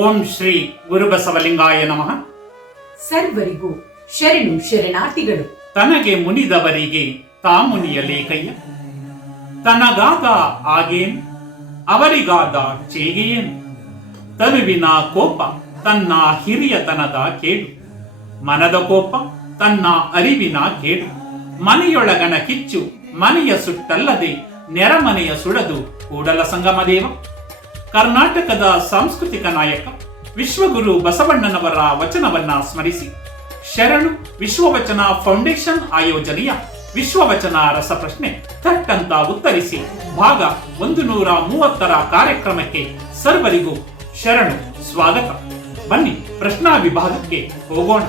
ಓಂ ಶ್ರೀ ಗುರುಬಸವಲಿಂಗಾಯ ನಮಃ. ಸರ್ವರಿಗೂ ಶರಣು ಶರಣಾರ್ಥಿಗಳು. ತನಗೆ ಮುನಿದವರಿಗೆ ತಾ ಮುನಿಯಲೇಕಯ್ಯ, ತನಗಾದ ಆಗೇನು ಅವರಿಗಾದ ಚೇಗೆಯೇನು, ತನುವಿನ ಕೋಪ ತನ್ನ ಹಿರಿಯತನದ ಕೇಡು, ಮನದ ಕೋಪ ತನ್ನ ಅರಿವಿನ ಕೇಡು, ಮನೆಯೊಳಗನ ಕಿಚ್ಚು ಮನೆಯ ಸುಟ್ಟಲ್ಲದೆ ನೆರಮನೆಯ ಸುಡದು ಕೂಡಲ ಸಂಗಮ ದೇವ. ಕರ್ನಾಟಕದ ಸಾಂಸ್ಕೃತಿಕ ನಾಯಕ ವಿಶ್ವಗುರು ಬಸವಣ್ಣನವರ ವಚನವನ್ನ ಸ್ಮರಿಸಿ ಶರಣು ವಿಶ್ವವಚನ ಫೌಂಡೇಶನ್ ಆಯೋಜನೆಯ ವಿಶ್ವವಚನ ರಸಪ್ರಶ್ನೆ ಥಟ್ಟಂತ ಉತ್ತರಿಸಿ ಭಾಗ 130ರ ಕಾರ್ಯಕ್ರಮಕ್ಕೆ ಸರ್ವರಿಗೂ ಶರಣು ಸ್ವಾಗತ. ಬನ್ನಿ ಪ್ರಶ್ನಾ ವಿಭಾಗಕ್ಕೆ ಹೋಗೋಣ.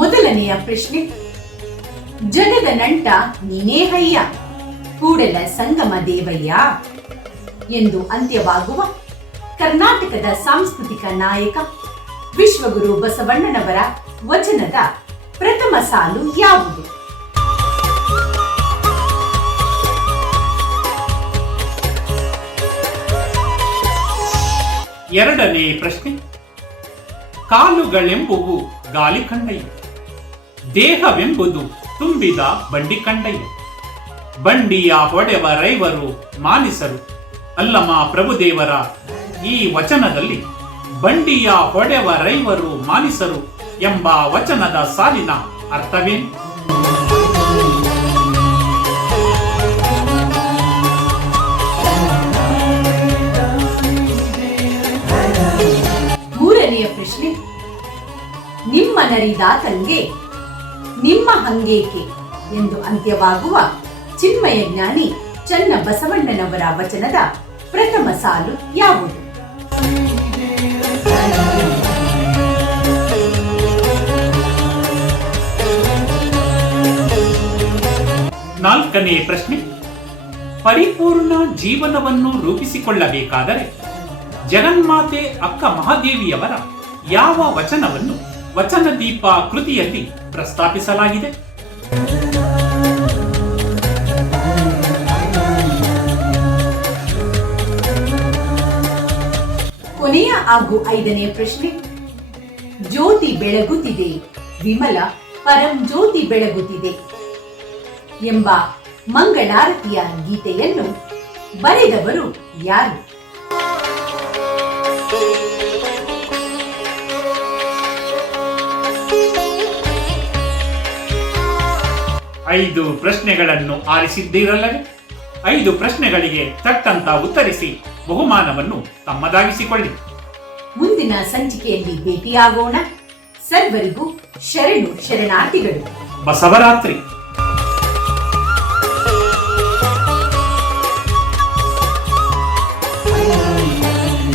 ಮೊದಲನೆಯ ಪ್ರಶ್ನೆ, ಜಗದ ನಂಟ ನೀನೇ ಹಯ್ಯ, ಕೂಡಲ ಸಂಗಮ ದೇವಯ್ಯ ಎಂದು ಅಂತ್ಯವಾಗುವ ಕರ್ನಾಟಕದ ಸಾಂಸ್ಕೃತಿಕ ನಾಯಕ ವಿಶ್ವಗುರು ಬಸವಣ್ಣನವರ ವಚನದ ಪ್ರಥಮ ಸಾಲು ಯಾವುದು? ಎರಡನೇ ಪ್ರಶ್ನೆ, ಕಾಲುಗಳೆಂಬುವು ಗಾಲಿ ಕಂಡಯ್ಯ, ದೇಹವೆಂಬುದು ತುಂಬಿದ ಬಂಡಿ ಕಂಡಯ್ಯ, ಬಂಡಿಯ ಹೊಡೆವರೈವರು ಮಾನಿಸರು ಅಲ್ಲಮ ಪ್ರಭುದೇವರ ಈ ವಚನದಲ್ಲಿ ಬಂಡಿಯ ಹೊಡೆವರೈವರು ಮಾನಿಸರು ಎಂಬ ವಚನದ ಸಾಲಿನ ಅರ್ಥವೇನು? ಮೂರನೆಯ ಪ್ರಶ್ನೆ, ನಿಮ್ಮನರಿದಾತಂಗೆ ನಿಮ್ಮ ಹಂಗೇಕೆ ಎಂದು ಅಂತ್ಯವಾಗುವ ಚಿನ್ಮಯ ಜ್ಞಾನಿ ಚನ್ನ ಬಸವಣ್ಣನವರ ವಚನದ ಪ್ರಥಮ ಸಾಲು ಯಾವುದು? ನಾಲ್ಕನೇ ಪ್ರಶ್ನೆ, ಪರಿಪೂರ್ಣ ಜೀವನವನ್ನು ರೂಪಿಸಿಕೊಳ್ಳಬೇಕಾದರೆ ಜಗನ್ಮಾತೆ ಅಕ್ಕ ಮಹಾದೇವಿಯವರ ಯಾವ ವಚನವನ್ನು ವಚನ ದೀಪ ಕೃತಿಯಲ್ಲಿ ಪ್ರಸ್ತಾಪಿಸಲಾಗಿದೆ? ಕೊನೆಯ ಹಾಗೂ ಐದನೇ ಪ್ರಶ್ನೆ, ಜ್ಯೋತಿ ಬೆಳಗುತ್ತಿದೆ ವಿಮಲ ಪರಂ ಜ್ಯೋತಿ ಬೆಳಗುತ್ತಿದೆ ಎಂಬ ಮಂಗಳಾರತಿಯ ಗೀತೆಯನ್ನು ಬರೆದವರು ಯಾರು? ಐದು ಪ್ರಶ್ನೆಗಳನ್ನು ಆರಿಸಿದ್ದೀರಲ್ಲವೇ? 5 ಪ್ರಶ್ನೆಗಳಿಗೆ ತಟ್ಟಂತ ಉತ್ತರಿಸಿ ಬಹುಮಾನವನ್ನು ತಮ್ಮದಾಗಿಸಿಕೊಳ್ಳಿ. ಮುಂದಿನ ಸಂಚಿಕೆಯಲ್ಲಿ ಭೇಟಿಯಾಗೋಣ. ಸರ್ವರಿಗೂ ಶರಣು ಶರಣಾರ್ಥಿಗಳು. ಬಸವರಾತ್ರಿ.